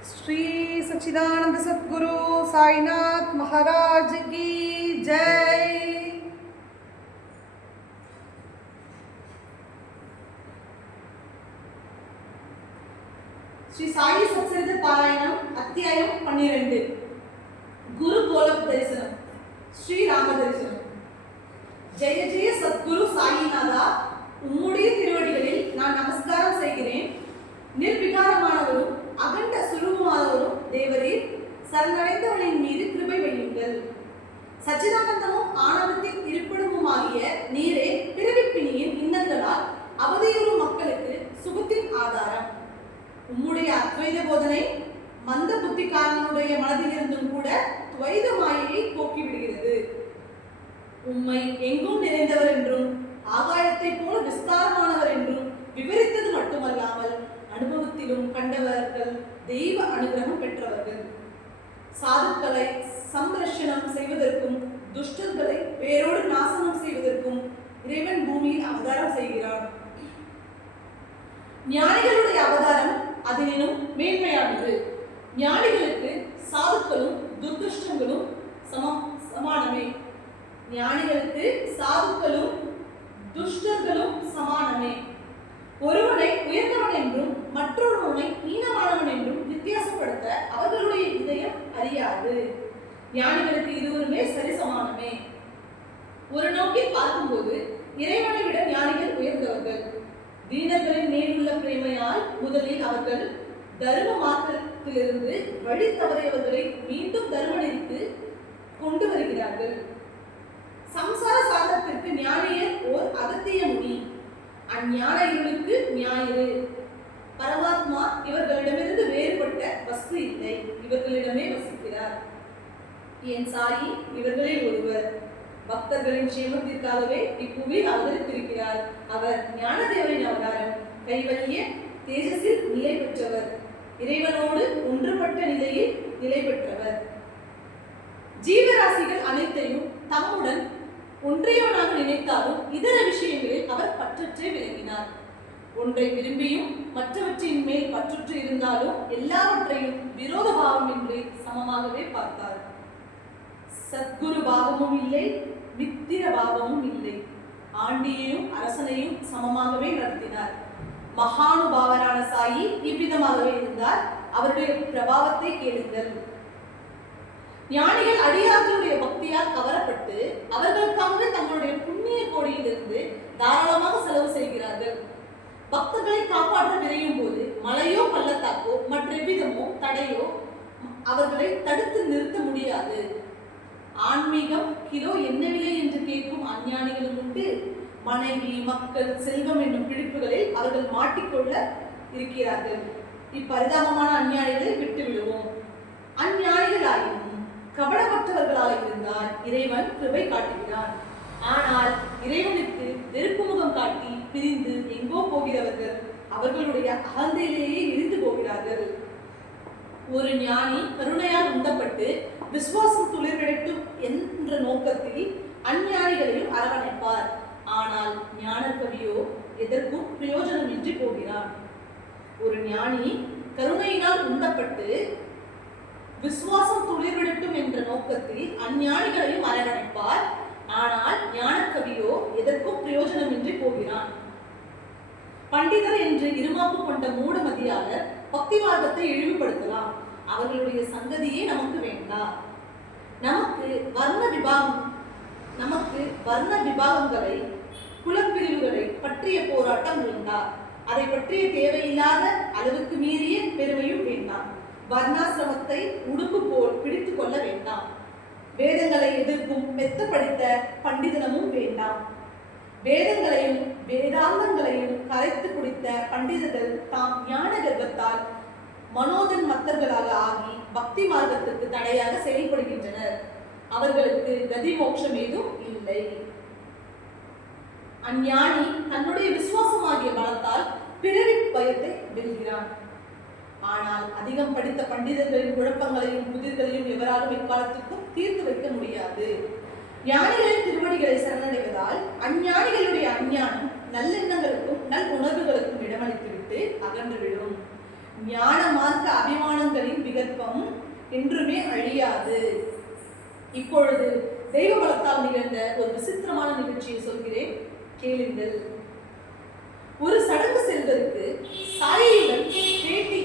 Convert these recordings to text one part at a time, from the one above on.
श्री सच्चिदानंद सद्गुरु साईनाथ महाराज की जय। श्री साई सत्सरित पारायणम अध्यायम 12 गुरु गोलक दर्शनम श्री राम दर्शनम। जय जय सद्गुरु साईनाथा உம்முடைய திருவடிகளில் நான் நமஸ்காரம் செய்கிறேன். நிர்விகாரமானவரும் அகண்ட சுரூபமானவரும் தேவரே, சரணடைந்தவனின் மீது கிருபை வையுங்கள். சச்சிதானந்தமும் ஆணவத்தின் இருப்பிடமுமாகிய நீரே பிறவிப்பிணியின் இன்னங்களால் அவதியுறும் மக்களுக்கு சுகத்தின் ஆதாரம். உம்முடைய அத்வைத போதனை மந்த புத்திக்காரனுடைய மனதிலிருந்தும் கூட துவைத மாயையை போக்கிவிடுகிறது. உம்மை எங்கும் நிறைந்தவர் என்றும் ஆகாயத்தை போல விஸ்தாரமானவர் என்றும் விவரித்தது மட்டுமல்லாமல் அனுபவத்திலும் கண்டவர்கள் தெய்வ அனுகிரகம் பெற்றவர்கள். சாதுக்களை சம்ரட்சணம் செய்வதற்கும் துஷ்டர்களை வேரோடு நாசனம் செய்வதற்கும் இறைவன் பூமியில் அவதாரம் செய்கிறான். ஞானிகளுடைய அவதாரம் அதனினும் மேன்மையானது. ஞானிகளுக்கு சாதுக்களும் துர்துஷ்டங்களும் சமானமே. ஞானிகளுக்கு சாதுக்களும் துஷ்டர்களும் சமானமே. ஒருவனை உயர்ந்தவன் என்றும் மற்றொருவனை ஈனமானவன் என்றும் வித்தியாசப்படுத்த அவர்களுடைய இதயம் அறியாது. ஞானிகளுக்கு இருவருமே சரிசமானமே. ஒரு நோக்கில் பார்க்கும்போது இறைவனை விட ஞானிகள் உயர்ந்தவர்கள். தீனர்களின் மேலுள்ள பிரேமையால் முதலில் அவர்கள் தர்ம மார்க்கத்திலிருந்து வழி தவறியவர்களை மீண்டும் தர்மநெறிக்கு கொண்டு வருகிறார்கள். சம்சார சாகரத்திற்கு ஞானியர் ஓர் அகத்திய முனி, அஞ்ஞான இருளுக்கு ஞாயிறு. பரமாத்மா இவர்களிடமிருந்து வேறுபட்ட வஸ்து இல்லை, இவர்களிடமே வசிக்கிறார். என் சாயி இவர்களில் ஒருவர். பக்தர்களின் சேமத்திற்காகவே இப்புவியில் அவதரித்திருக்கிறார். அவர் ஞானதேவரின் அவதாரம். கைவல்ய தேஜஸில் நிலை பெற்றவர். இறைவனோடு ஒன்றுபட்ட நிலையில் நிலை பெற்றவர். ஜீவராசிகள் அனைத்தையும் தம்முடன் ஒன்றையவனாக நினைத்தாலும் இதர விஷயங்களில் அவர் பற்றற்றே விளங்கினார். ஒன்றை விரும்பியும் மற்றவற்றின் மேல் பற்றுற்று இருந்தாலும் எல்லாவற்றையும் விரோத பாவமின்றி சமமாகவே பார்த்தார். சத்குரு பாவமும் இல்லை, மித்திர பாவமும் இல்லை. ஆண்டியையும் அரசனையும் சமமாகவே நடத்தினார். மகானுபாவரான சாயி இவ்விதமாகவே இருந்தார். அவருடைய பிரபாவத்தை கேளுங்கள். ஞானிகள் அடியார்களுடைய பக்தியால் கவரப்பட்டு அவர்களுக்காகவே தங்களுடைய புண்ணிய கோடியிலிருந்து தாராளமாக செலவு செய்கிறார்கள். பக்தர்களை காப்பாற்ற விரையும் போது மலையோ பள்ளத்தாக்கோ மற்றெவ்விதமோ தடையோ அவர்களை தடுத்து நிறுத்த முடியாது. ஆன்மீகம் கிலோ என்ன விலை என்று கேட்கும் அஞ்ஞானிகளும் உண்டு. மனைவி, மக்கள், செல்வம் என்னும் பிடிப்புகளில் அவர்கள் மாட்டிக்கொள்ள இருக்கிறார்கள். இப்பரிதாபமான அஞ்ஞானிகளை விட்டு விடுவோம். அஞ்ஞானிகளாயினும் கபடமற்றவர்களாக இருந்தால் இறைவன் கிருபை காட்டுகிறான். ஆனால் இறைவனுக்கு வெறுப்பு முகம் காட்டி பிரிந்து எங்கோ போகிறவர்கள் அவர்களுடைய அகந்தையிலேயே இருந்து போகிறார்கள். ஒரு ஞானி கருணையால் உந்தப்பட்டு விசுவாசம் துளிர்விடட்டும் என்ற நோக்கத்தில் அஞ்ஞானிகளையும் அரவணைப்பார். ஆனால் ஞான கவியோ எதற்கும் பிரயோஜனமின்றி போகிறான். ஒரு ஞானி கருணையினால் உந்தப்பட்டு விசுவாசம் துளிர்விடட்டும் என்ற நோக்கத்தில் அஞ்ஞானிகளையும் அரவணைப்பார். ஆனால் ஞானக்கவியோ எதற்கும் பிரயோஜனமின்றி போகிறான். பண்டிதர் என்று இருமாப்பு கொண்ட மூடமதியாளர் பக்திவாதத்தை இழிவுபடுத்தலாம். அவர்களுடைய சங்கதியே நமக்கு வேண்டாம். நமக்கு வர்ண விபாகங்களை குலப்பிரிவுகளை பற்றிய போராட்டம் வேண்டாம். அதை பற்றிய தேவையில்லாத அளவுக்கு மீறிய பெருமையும் வேண்டாம். வர்ணாசிரமத்தை உடுப்பு போல் பிடித்து கொள்ள வேண்டாம். வேதங்களை எதிர்க்கும் மெத்த படித்த பண்டிதனமும் வேண்டாம். வேதங்களையும் வேதாந்தங்களையும் கரைத்து குடித்த பண்டிதர்கள் தாம் ஞான கர்ப்பத்தால் மனோதன் மத்தர்களாக ஆகி பக்தி மார்க்கத்திற்கு தடையாக செயல்படுகின்றனர். அவர்களுக்கு கதி மோட்சம் ஏதும் இல்லை. அஞ்ஞானி தன்னுடைய விசுவாசமாகிய பலத்தால் பிறவி பயத்தை வெல்கிறான். ஆனால் அதிகம் படித்த பண்டிதர்களின் குழப்பங்களையும் புதிர்களையும் எவராலும் எக்காலத்துக்கும் தீர்த்து வைக்க முடியாது. ஞானிகளின் திருவடிகளை சரணடைவதால் அஞ்ஞானிகளுடைய அஞ்ஞானம் நல்லெண்ணங்களுக்கும் நல் உணர்வுகளுக்கும் இடமளித்துவிட்டு அகன்றுவிடும். ஞான மார்க்க அபிமானங்களின் விகற்பம் என்றுமே அழியாது. இப்பொழுது தெய்வ பலத்தால் நிகழ்ந்த ஒரு விசித்திரமான நிகழ்ச்சியை சொல்கிறேன், கேளுங்கள். ஒரு சடங்கு செல்வதற்கு சாயியுடன் பேட்டி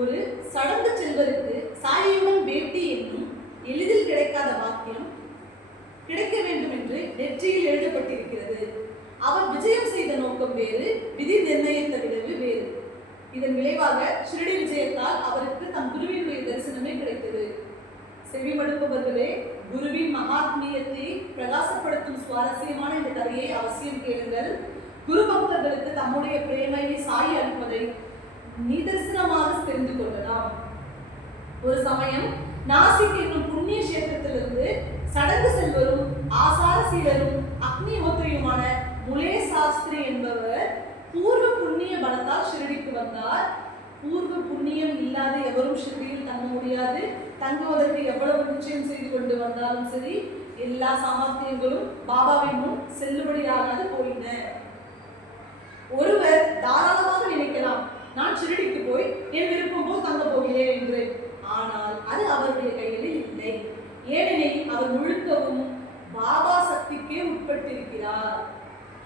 ஒரு சடங்கு செல்வதற்கு சாயியுடன் பேட்டி என்னும் எளிதில் கிடைக்காத வாக்கியம் கிடைக்க வேண்டும் என்று நெற்றியில் எழுதப்பட்டிருக்கிறது. அவர் விஜயம் செய்த நோக்கம் வேறு, விதி நிர்ணயித்த விளைவு வேறு. இதன் விளைவாக ஷிரடி விஜயத்தால் அவருக்கு தம் குருவினுடைய தரிசனமே கிடைத்தது. செவிமடுப்பவர்களே, குருவின் மகாத்மியத்தை பிரகாசப்படுத்தும் சுவாரஸ்யமான இந்த கதையை அவசியம் கேளுங்கள். குரு பக்தர்களுக்கு தம்முடைய பிரேமையை சாய் அளிப்பதை நிதர்சனமாக தெரிந்து கொள்ளலாம். ஒரு சமயம் நாசிக் என்னும் புண்ணிய கஷேத்திரத்திலிருந்து சடங்கு செல்வரும் ஆசார சீலரும் அக்னிஹோத்திரியுமான முலே சாஸ்திரி என்பவர் பூர்வ புண்ணிய பலத்தால் ஷிரடிக்கு வந்தார். பூர்வ புண்ணியம் இல்லாத எவரும் ஷிரடியில் தங்க முடியாது. தங்குவதற்கு எவ்வளவு நிச்சயம் செய்து கொண்டு வந்தாலும் சரி, எல்லா சாமர்த்தியங்களும் பாபாவின் முன் செல்லுபடியாகாது போயின. ஒருவர் தாராளமாக நினைக்கலாம், நான் ஷிரடிக்கு போய் என் விருப்பம் போல் தங்க போகிறேன் என்று. ஆனால் அது அவருடைய கைகளில் இல்லை. ஏனெனில் அவர் முழுக்கவும் பாபா சக்திக்கே உட்பட்டிருக்கிறார்.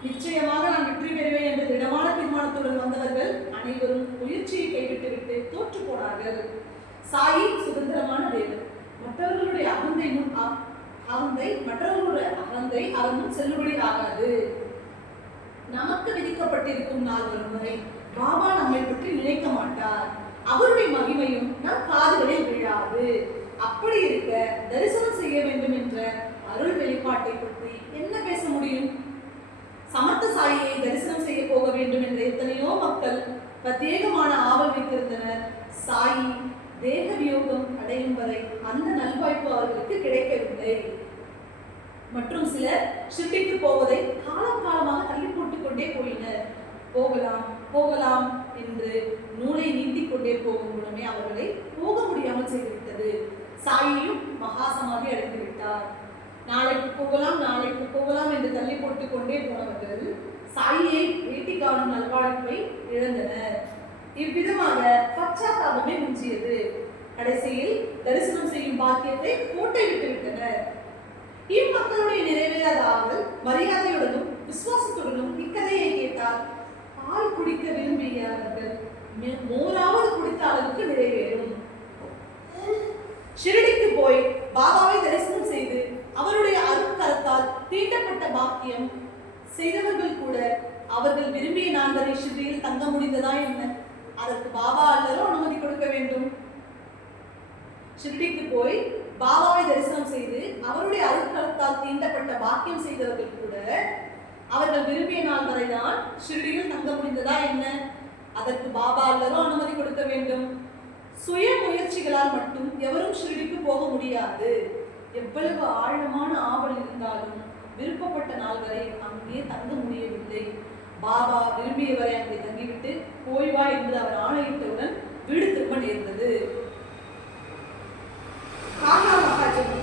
நிச்சயமாக நான் வெற்றி பெறுவேன் என்ற திடமான தீர்மானத்துடன் வந்தவர்கள் அனைவரும் முயற்சியை கைவிட்டுவிட்டு தோற்று போனார்கள். சாயி சுதந்திரமான தேவர். மற்றவர்களுடைய அகந்தை அவர் முன் செல்லுபடி ஆகாது. நமக்கு விதிக்கப்பட்டிருக்கும் நாள் வரும் வரை பாபா நம்மை பற்றி நினைக்க மாட்டார். அவருடைய மகிமையும் நம் காதுகளில் விழாது. அப்படி இருக்க தரிசனம் செய்ய வேண்டும் என்ற அருள் வெளிப்பாட்டை பற்றி என்ன பேச முடியும்? சமர்த்த சாயியை தரிசனம் செய்ய போக வேண்டும் என்ற எத்தனையோ மக்கள் பிரத்யேகமான ஆவல் வைத்திருந்தனர். சாயி தேக வியோகம் அடையும் வரை அந்த நல்வாய்ப்பு அவர்களுக்கு கிடைக்கவில்லை. மற்றும் சிலர் ஷிரடிக்கு போவதை காலம் காலமாக தள்ளி போட்டுக் கொண்டே போயினர். போகலாம் என்று நூலை நீட்டிக் கொண்டே போகும் மூலமே அவர்களை போக முடியாமல் செய்துவிட்டது. சாயியும் மகா சமாதி அடைந்து விட்டார். நாளைக்கு போகலாம் என்று தள்ளி போட்டுக் கொண்டே போனவர்கள் சாயியை பேட்டி காணும் நல்வாழ்வை இழந்தனர். இவ்விதமாக பச்சாத்தாபமே மிஞ்சியது. கடைசியில் தரிசனம் செய்யும் பாக்கியத்தை கோட்டை விட்டு விட்டனர். இம்மக்களுடைய நிறைவேறாத ஆவல் மரியாதையுடனும் விசுவாசத்துடனும் இக்கதையை கேட்டால் பால் குடிக்க விரும்பியவர்கள் மோராவது குடித்த அளவுக்கு நிறைவேறும். ஷிரடிக்கு போய் பாபாவை தரிசனம் செய்து அவருடைய அருட்கரத்தால் தீட்டப்பட்ட பாக்கியம் செய்தவர்கள் கூட அவர்கள் விரும்பிய நாள் வரை ஷிரடியில் தங்க முடிந்ததா என்ன? அதற்கு பாபா அல்லரோ அனுமதி கொடுக்க வேண்டும். ஷிரடிக்கு போய் பாபாவை தரிசனம் செய்து அவருடைய அருட்கரத்தால் தீண்டப்பட்ட பாக்கியம் செய்தவர்கள் கூட அவர்கள் விரும்பிய நாள் வரைதான் ஷிரடியில் தங்க முடிந்ததா என்ன? அதற்கு பாபா அல்லரோ அனுமதி கொடுக்க வேண்டும். சுய முயற்சிகளால் மட்டும் எவரும் ஷிரடிக்கு போக முடியாது. எவ்வளவு ஆழமான ஆவல் இருந்தாலும் விருப்பப்பட்ட நாள் வரை அங்கே தங்க முடியவில்லை. பாபா விரும்பியவரை அங்கே தங்கிவிட்டு போய் வா என்று அவர் ஆணையிட்டவுடன் வீடு திரும்ப நேர்ந்தது. காகா மகாஜன்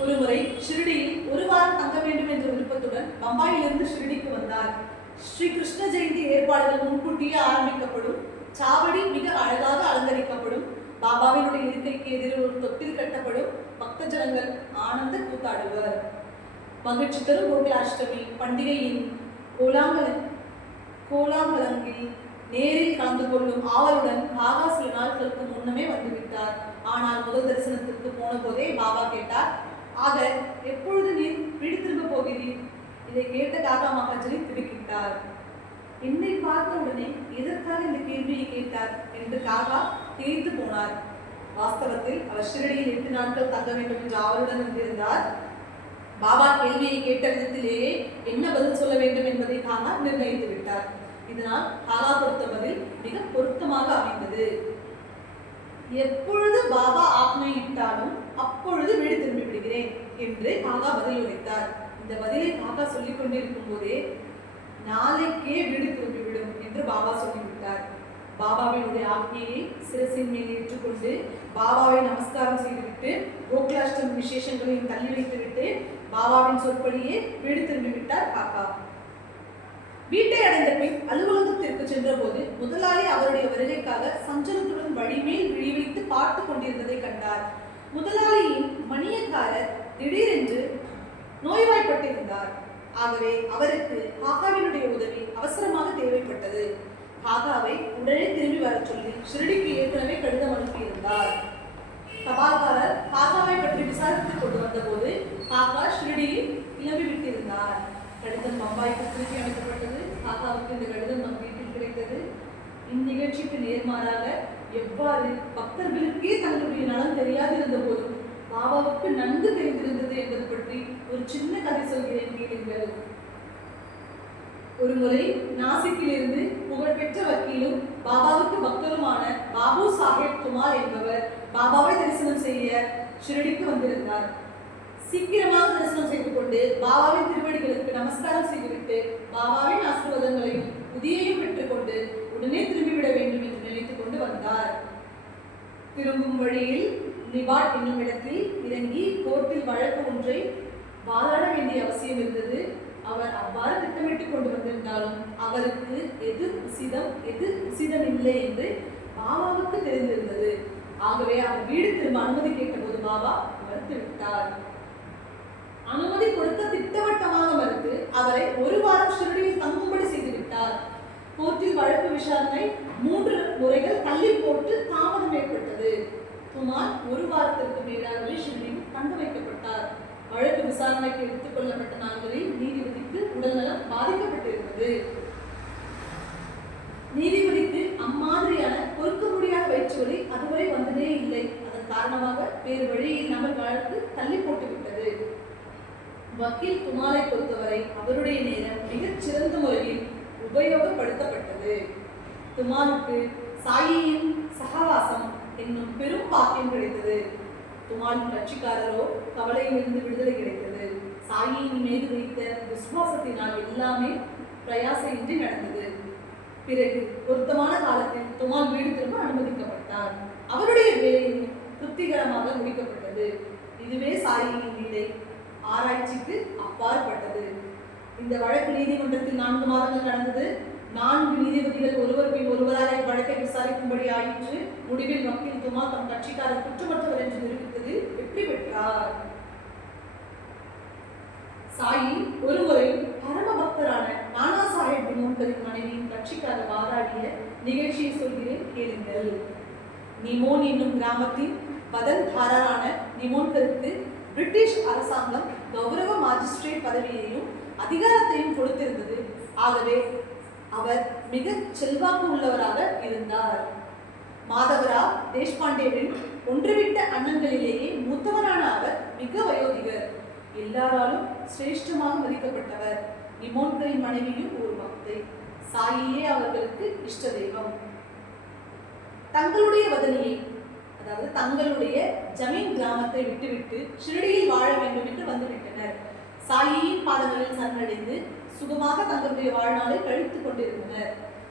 ஒருமுறை ஷிரடியில் ஒரு வாரம் தங்க வேண்டும் என்ற விருப்பத்துடன் பம்பாயிலிருந்து ஷிரடிக்கு வந்தார். ஸ்ரீ கிருஷ்ண ஜெயந்தி ஏற்பாடுகள் முன்கூட்டியே ஆரம்பிக்கப்படும். சாவடி மிக அழகாக அலங்கரிக்கப்படும். பாபாவினுடைய இருக்கைக்கு எதிரில் ஒரு தொட்டில் கட்டப்படும். பக்த ஜனங்கள் ஆனந்த கூத்தாடுவர். மகிழ்ச்சி தரும் கோகுலாஷ்டமி பண்டிகையின் கோலாங்கலங்கில் நேரில் கலந்து கொள்ளும் ஆவலுடன் காகா சில நாட்களுக்கு முன்னமே வந்துவிட்டார். ஆனால் முதல் தரிசனத்திற்கு போன போதே பாபா கேட்டார், ஆக எப்பொழுது நீர் வீடு திரும்ப போகிறீர்? இதை கேட்ட காகா மகாஜனை திடுக்கிட்டார். என்னை பார்த்த உடனே எதற்காக இந்த கேள்வியை கேட்டார் என்று காகா தேய்த்து போனார். வாஸ்தவத்தில் அவர் ஷிரடியில் 8 நாட்கள் தங்க வேண்டும் என்று ஆவலுடன் இருந்திருந்தார். பாபா கேள்வியை கேட்ட விதத்திலேயே என்ன பதில் சொல்ல வேண்டும் என்பதை காகா நிர்ணயித்து விட்டார். இதனால் காகா கொடுத்த பதில் மிக பொருத்தமாக அமைந்தது. எப்பொழுது பாபா ஆக்னையிட்டாலும் அப்பொழுது வீடு திரும்பி விடுகிறேன் என்று காகா பதில் உரைத்தார். இந்த பதிலை காகா சொல்லிக் கொண்டிருக்கும் போதே நாளைக்கே வீடு திரும்பிவிடும் என்று பாபா சொல்லிவிட்டார். பாபாவினுடைய ஆக்ஞையை சிரசின் மேல் ஏற்றுக்கொண்டு பாபாவை நமஸ்காரம் செய்துவிட்டு கோகுலாஷ்டமி விசேஷங்களையும் தள்ளி வைத்துவிட்டு பாபாவின் சொற்படியே வீடு திரும்பிவிட்டார் காகா. வீட்டை அடைந்த பின் அலுவலகத்திற்கு சென்ற போது முதலாளி அவருடைய வருகைக்காக சஞ்சலத்துடன் வழிமேல் விழிவைத்து பார்த்து கொண்டிருந்ததை கண்டார். முதலாளியின் மணியக்காரர் திடீரென்று நோய்வாய்ப்பட்டிருந்தார். ஆகவே அவருக்கு காகாவினுடைய உதவி அவசரமாக தேவைப்பட்டது. காகாவை உடனே திரும்பி வர சொல்லி ஷிரடிக்கு ஏற்கனவே கடிதம் அனுப்பியிருந்தார். தபால்காரர் காகாவை பற்றி விசாரித்துக் கொண்டு வந்தபோது காகா ஷிரடியில் கிளம்பி விட்டிருந்தார். கடிதம் பம்பாய்க்கு திருப்பி அனுப்பப்பட்டது. காகாவுக்கு இந்த கடிதம் நம் வீட்டில் கிடைத்தது. இந்நிகழ்ச்சிக்கு நேர்மாறாக எவ்வாறு பக்தர்களுக்கே தங்களுடைய நலம் தெரியாதிருந்த போதும் பாபாவுக்கு நன்கு தெரிந்திருந்தது என்பது பற்றி ஒரு சின்ன கதை சொல்கிறேன், கேளுங்கள். ஒரு முறை நாசிக்கிலிருந்து புகழ்பெற்ற வக்கீலும் பாபாவுக்கு பக்தருமான பாபு சாஹேப் துமார் என்பவர் பாபாவை தரிசனம் செய்ய ஷிரடிக்கு வந்திருந்தார். சீக்கிரமாக தரிசனம் செய்து கொண்டு பாபாவின் திருவடிகளுக்கு நமஸ்காரம் செய்துவிட்டு பாபாவின் ஆசீர்வாதங்களையும் புதியையும் பெற்றுக்கொண்டு உடனே திரும்பிவிட வேண்டும் என்று நினைத்துக் கொண்டு வந்தார். திரும்பும் வழியில் நிபாட் என்னும் இடத்தில் இறங்கி கோர்ட்டில் வழக்கு ஒன்றை வாதாட வேண்டிய அவசியம் இருந்தது. அவர் அவ்வாறு திட்டமிட்டுக் கொண்டு வந்திருந்தாலும் அவருக்கு எது உசிதம் எது உசிதம் இல்லை என்று பாபாவுக்கு தெரிந்திருந்தது. ஆகவே அவர் வீடு திரும்ப அனுமதி கேட்டபோது பாபா மறுத்து விட்டார். அனுமதி கொடுக்க திட்டவட்டமாக மறுத்து அவரை ஒரு வாரம் ஷிரடியில் தங்கும்படி செய்துவிட்டார். கோர்ட்டில் வழக்கு விசாரணை 3 முறைகள் தள்ளி போட்டு தாமதம் ஏற்பட்டது. துமார் ஒரு வாரத்திற்கு மேலாகவே ஷிரடியில் தங்க வைக்கப்பட்டார். வழக்கு விசாரணைக்கு எடுத்துக் கொள்ளப்பட்ட நாட்களில் நீதிபதிக்கு உடல்நலம் பாதிக்கப்பட்டிருந்தது. நீதிபதிக்கு அம்மாதிரியான பொறுக்க முடியாத வயிற்று வலி அதுவரை வந்ததே இல்லை. அதன் காரணமாக வேறு வழியில் நபர் வழக்கு தள்ளி போட்டுவிட்டது. வக்கீல் துமாரை பொறுத்தவரை அவருடைய நேரம் மிகச் சிறந்த முறையில் உபயோகப்படுத்தப்பட்டது. துமாருக்கு சாயியின் சகவாசம் என்னும் பெரும் பாக்கியம் கிடைத்தது. துமாரின் கட்சிக்காரரோ கவலையிலிருந்து விடுதலை கிடைத்தது. சாயியின் மீது வைத்த விசுவாசத்தினால் எல்லாமே பிரயாசையின்றி நடந்தது. பிறகு பொருத்தமான காலத்தில் துமால் வீடு திரும்ப அனுமதிக்கப்பட்டார். அவருடைய வேலையும் திருப்திகரமாக முடிக்கப்பட்டது. இதுவே சாயியின் நிலை ஆராய்ச்சிக்கு அப்பாற்பட்டது. இந்த வழக்கு நீதிமன்றத்தில் 4 மாதங்கள் நடந்தது. 4 நீதிபதிகள் ஒருவர் பின் ஒருவராக வழக்கை விசாரிக்கும்படி ஆயிற்று. முடிவில் வக்கீல் துமா தம் கட்சிக்காரர் குற்றமற்றவர் என்று நிரூபித்தது வெற்றி பெற்றார். சாயி ஒருமுறை பரம பக்தரான நானா சாஹேப் நிமோன்கரின் மனைவியின் கட்சிக்காரர் வாதாடிய நிகழ்ச்சியை சொல்கிறேன், கேளுங்கள். நிமோன் என்னும் கிராமத்தின் பதன்தாரரான நிமோன்கருக்கு பிரிட்டிஷ் அரசாங்கம் கௌரவ மாஜிஸ்ட்ரேட் பதவியையும் அதிகாரத்தையும் கொடுத்திருந்தது. ஆகவே அவர் மிக செல்வாக்கு உள்ளவராக இருந்தார். மாதவராவ் தேஷ்பாண்டேவின் ஒன்றுவிட்ட அண்ணன்களிலேயே மூத்தவரான அவர் மிக வயோதிகர். எல்லாராலும் சிரேஷ்டமாக மதிக்கப்பட்டவர். நிமோன்கரின் மனைவியும் ஒரு பக்தை. சாயியே அவர்களுக்கு இஷ்ட தெய்வம். தங்களுடைய வதனியை, அதாவது தங்களுடைய ஜமீன் கிராமத்தை விட்டுவிட்டு ஷிரடியில் வாழ வேண்டும் என்று வந்துவிட்டனர். சாயியின் பாதங்களில் சரணடைந்து சுகமாக தங்களுடைய வாழ்நாளை கழித்துக் கொண்டிருந்தனர்.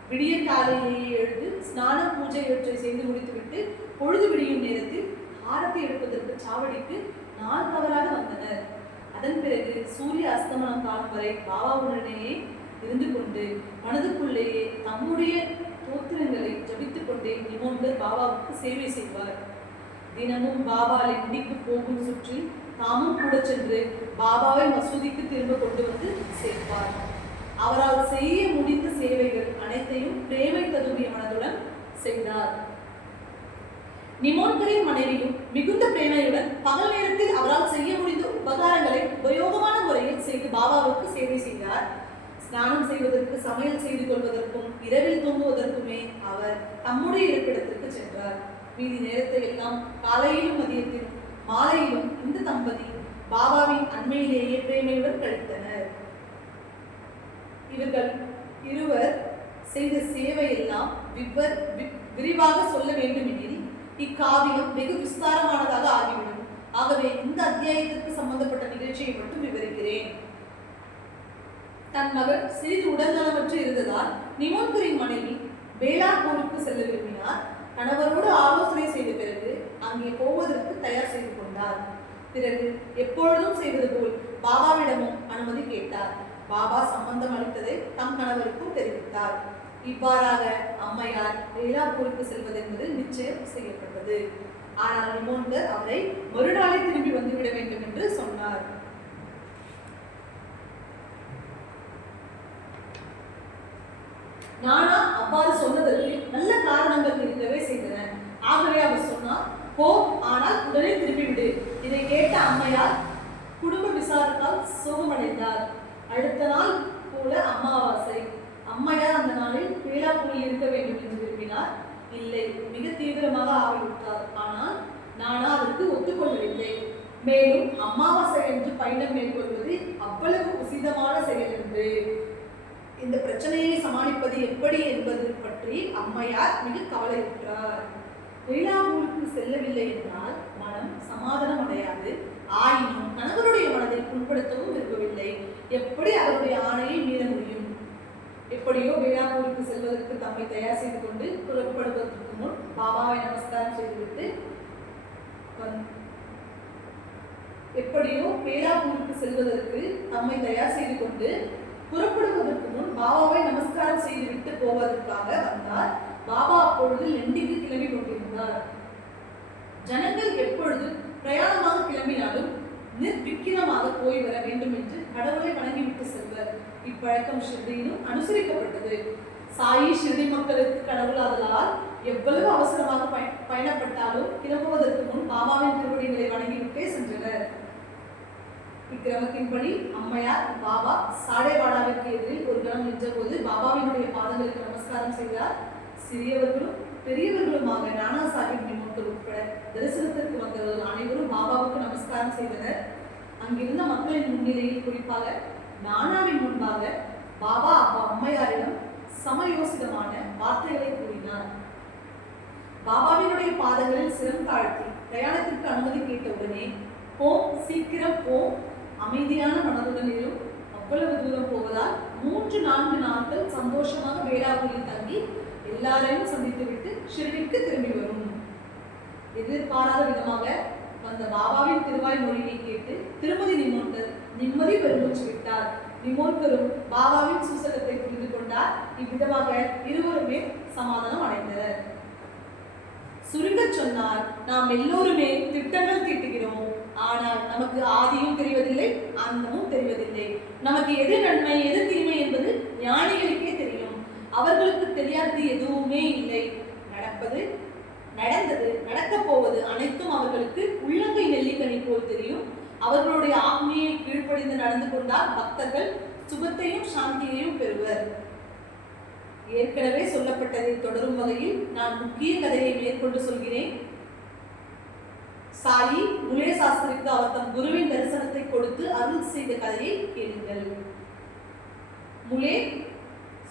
விடிய காலையிலேயே எழுந்து ஸ்நான பூஜை இவற்றை செய்து முடித்துவிட்டு பொழுது விடியும் நேரத்தில் ஆரத்தி எடுப்பதற்கு சாவடிக்கு நாள் தவறாக வந்தனர். அதன் பிறகு சூரிய அஸ்தமனம் காலம் வரை பாபாவுடனேயே இருந்து கொண்டு மனதுக்குள்ளேயே தம்முடைய தோத்திரங்களை ஜபித்துக் கொண்டே நிமோன்கர் பாபாவுக்கு சேவை செய்வார். தினமும் பாபாவை முடிக்கு போகும் சுற்றில் தாமும் கூட சென்று பாபாவை மசூதிக்கு திரும்ப கொண்டு வந்து சேர்ப்பார். அவரால் செய்ய முடிந்த சேவைகள் அனைத்தையும் பிரேமை ததும்பிய மனதுடன் செய்தார். நிமோன்கரின் மனைவியும் மிகுந்த பிரேமையுடன் பகல் நேரத்தில் அவரால் செய்ய முடிந்த உபகாரங்களை உபயோகமான முறையில் செய்து பாபாவுக்கு சேவை செய்தார். ஸ்நானம் செய்வதற்கு, சமையல் செய்து கொள்வதற்கும், இரவில் தூங்குவதற்குமே அவர் தம்முடைய இருப்பிடத்திற்கு சென்றார். மீதி நேரத்தை எல்லாம் காலையிலும் மதியத்திலும் மாலையிலும் இந்த தம்பதி பாபாவின் அண்மையிலேயே பிரேமையுடன் கழித்தனர். இவர்கள் இருவர் செய்த சேவையெல்லாம் விரிவாக சொல்ல வேண்டுமெனில் இக்காவியம் வெகு விஸ்தாரமானதாக ஆகிவிடும். ஆகவே இந்த அத்தியாயத்திற்கு சம்பந்தப்பட்ட நிகழ்ச்சியை மட்டும் விவரிக்கிறேன். தன் மகள் சிறிது உடல்நலமற்று இருந்ததால் நிமோன்கரின் மனைவி பேலாப்பூருக்கு செல்ல விரும்பினார். கணவரோடு ஆலோசனை செய்த பிறகு அங்கே போவதற்கு தயார் செய்து கொண்டார். பிறகு எப்பொழுதும் செய்வது போல் பாபாவிடமும் அனுமதி கேட்டார். பாபா சம்பந்தம் அளித்ததை தம் கணவருக்கும் தெரிவித்தார். இவ்வாறாக அம்மையார் வேளாப்பூருக்கு செல்வது என்பது நிச்சயம் செய்யப்பட்டது. ஆனால் நிமோன்கர் அவரை மறுநாளை திரும்பி வந்துவிட வேண்டும் என்று சொன்னார். நானா அவ்வாறு சொன்னதற்கு நல்ல காரணங்கள் இருக்கவே செய்தன. ஆகவே அவர் சொன்னார், போ, ஆனால் உடனே திரும்பிவிடு. இதை கேட்ட அம்மையார் குடும்ப விசாரத்தால் சோகமடைந்தார். அடுத்த நாள் போல அமாவாசை. அம்மையார் அந்த நாளில் வேளாப்பூரில் இருக்க வேண்டும் என்று விரும்பினார். இல்லை, மிக தீவிரமாக ஆகிவிட்டார். ஆனால் நானா அதற்கு ஒத்துக்கொள்ளவில்லை. மேலும் அமாவாசை என்று பயணம் மேற்கொள்வது அவ்வளவு உசிதமான செயல் என்று, இந்த பிரச்சனையை சமாளிப்பது எப்படி என்பது பற்றி அம்மையார் மிக கவலையுற்றார். வேளாப்பூருக்கு செல்லவில்லை என்றால் மனம் சமாதானம் அடையாது. ஆயினும் கணவருடைய மனதை புண்படுத்தவும் விரும்பவில்லை. எப்படி அவருடைய ஆணையை மீற முடியும்? எப்படியோ வேளாப்பூருக்கு செல்வதற்கு தம்மை தயார் செய்து கொண்டு புறப்படுவதற்கு முன் பாபாவை நமஸ்காரம் செய்துவிட்டு எப்படியோ வேளாப்பூருக்கு செல்வதற்கு தம்மை தயார் செய்து கொண்டு புறப்படுவதற்கு முன் பாபாவை நமஸ்காரம் செய்துவிட்டு போவதற்காக வந்தார். பாபா அப்பொழுது லண்டிக்கு கிளம்பி கொண்டிருந்தார். ஜனங்கள் எப்பொழுது பிரயாணமாக கிளம்பினாலும் நிர்விக்கிரமாக போய் வர வேண்டும் என்று கடவுளை வணங்கிவிட்டு செல்வர். இப்பழக்கம் ஷிர்டியிலும் அனுசரிக்கப்பட்டது. சாயி ஷிர்டி மக்களுக்கு கடவுள் ஆதலால் எவ்வளவு அவசரமாக பயணப்பட்டாலும் கிளம்புவதற்கு முன் பாபாவின் திருவடிகளை வணங்கிவிட்டே சென்றனர். இக்கிரமத்தின்படி அம்மையார் பாபா சாடேவாடாவிற்கு எதிரில் ஒரு கணம் நின்றபோது பாபாவினுடைய பாதங்களுக்கு நமஸ்காரம் செய்தார். சிறியவர்களும் பெரியவர்களுமாக நானா சாஹிப் நிமோன்கர் உட்பட தரிசனத்திற்கு வந்தவர்கள் அனைவரும் பாபாவுக்கு நமஸ்காரம் செய்தனர். அங்கிருந்த மக்களின் முன்னிலையில் குறிப்பாக நானாவின் முன்பாக பாபா அம்மையாரிடம் சமயோசிதமான வார்த்தைகளை கூறினார். பாபாவினுடைய பாதங்களில் சிரம் தாழ்த்தி பிரயாணத்திற்கு அனுமதி கேட்டவுடனே, போ, சீக்கிரம் போ, அமைதியான மனதுடன் இரும். அவ்வளவு தூரம் போவதால் 3-4 நாட்கள் சந்தோஷமாக வேளாப்பூரில் தங்கி எல்லாரையும் சந்தித்துவிட்டு ஷிர்டிக்கு திரும்பி வரும். எதிர்பாராத விதமாக வந்த பாபாவின் திருவாய் மொழியை கேட்டு திருமதி நிமோன்கர் நிம்மதி பெருமூச்சு விட்டார். நிமோன்கரும் பாபாவின் சூசகத்தை புரிந்து கொண்டார். இவ்விதமாக இருவருமே சமாதானம் அடைந்தனர். சுருங்க சொன்னார், நாம் எல்லோருமே திட்டங்கள் தீட்டுகிறோம். ஆனால் நமக்கு ஆதியும் தெரிவதில்லை, அந்தமும் தெரிவதில்லை. நமக்கு எது நன்மை எது தீமை என்பது ஞானிகளுக்கே தெரியும். அவர்களுக்கு தெரியாதது எதுவுமே இல்லை. நடப்பது, நடந்தது, நடக்கப் போவது அனைத்தும் அவர்களுக்கு உள்ளங்கை நெல்லிக்கனி போல் தெரியும். அவர்களுடைய ஆக்ஞையை கீழ்ப்படிந்து நடந்து கொண்டால் பக்தர்கள் சுகத்தையும் சாந்தியையும் பெறுவர். ஏற்கனவே சொல்லப்பட்டதை தொடரும் வகையில் நான் முக்கிய கதையை மேற்கொண்டு சொல்கிறேன். சாயி முலே சாஸ்திரிக்கு அவர் தம் குருவின் தரிசனத்தை கொடுத்து அருள் செய்த கதையை கேளுங்கள். முலே